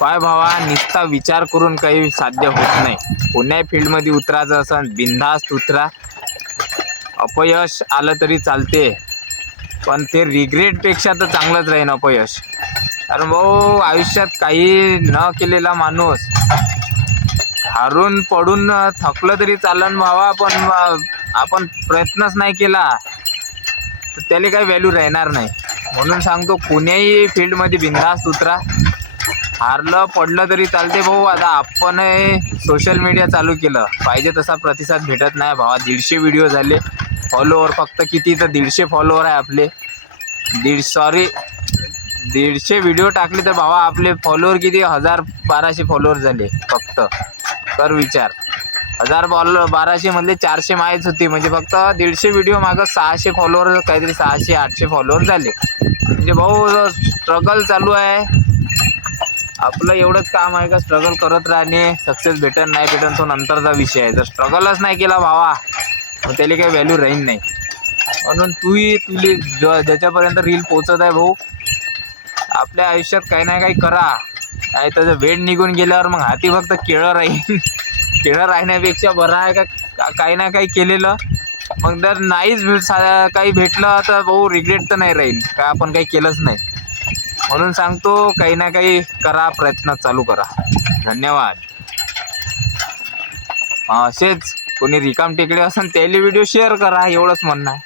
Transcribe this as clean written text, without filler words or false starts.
काय भावा, नुसता विचार करून काही साध्य होत नाही. कोण्या फील्डमध्ये उतरायचं असं बिनधास्त उतरा. अपयश आलं तरी चालते, पण ते रिग्रेटपेक्षा तर चांगलंच राहीन अपयश. कारण भाऊ, आयुष्यात काही न केलेला माणूस हारून पडून थकलं तरी चालन भावा, पण आपण प्रयत्नच नाही केला तर त्याला काही व्हॅल्यू राहणार नाही. म्हणून सांगतो, कोण्याही फील्डमध्ये बिनधास्त उतरा. हारलं पडलं तरी चालते भाऊ. आता आपण सोशल मीडिया चालू केलं, पाहिजे तसा प्रतिसाद भेटत नाही भावा. 150 व्हिडिओ झाले, फॉलोअर फक्त किती, तर 150 फॉलोअर आहे आपले. 150 व्हिडिओ टाकले तर भावा आपले फॉलोअर किती, 1000-1200 फॉलोअर झाले फक्त. कर विचार, 1000-1200 मधले 400 माहीत होती, म्हणजे फक्त 150 व्हिडिओ मागं 600 फॉलोअर, काहीतरी 600-800 फॉलोअर झाले. म्हणजे भाऊ स्ट्रगल चालू आहे आपलं. एवढंच काम आहे का स्ट्रगल करत राहणे. सक्सेस भेटन नाही भेटन तो नंतरचा विषय आहे. जर स्ट्रगलच नाही केला भावा, मग त्याला काही व्हॅल्यू राहील नाही. म्हणून तुली ज्याच्यापर्यंत रील पोचत आहे भाऊ, आपल्या आयुष्यात काही ना काही करा. नाही तर वेळ निघून गेल्यावर मग हाती फक्त केळं राहील. केळं राहण्यापेक्षा बरं आहे का काही ना काही केलेलं. मग जर नाहीच काही भेटलं तर भाऊ रिग्रेट तर नाही राहील का आपण काही केलंच नाही. म्हणून सांगतो, काही ना काही करा, प्रयत्न चालू करा. धन्यवाद. असेच कोणी रिकाम टेकडे असेल त्याला व्हिडिओ शेअर करा, एवढंच म्हणणं आहे.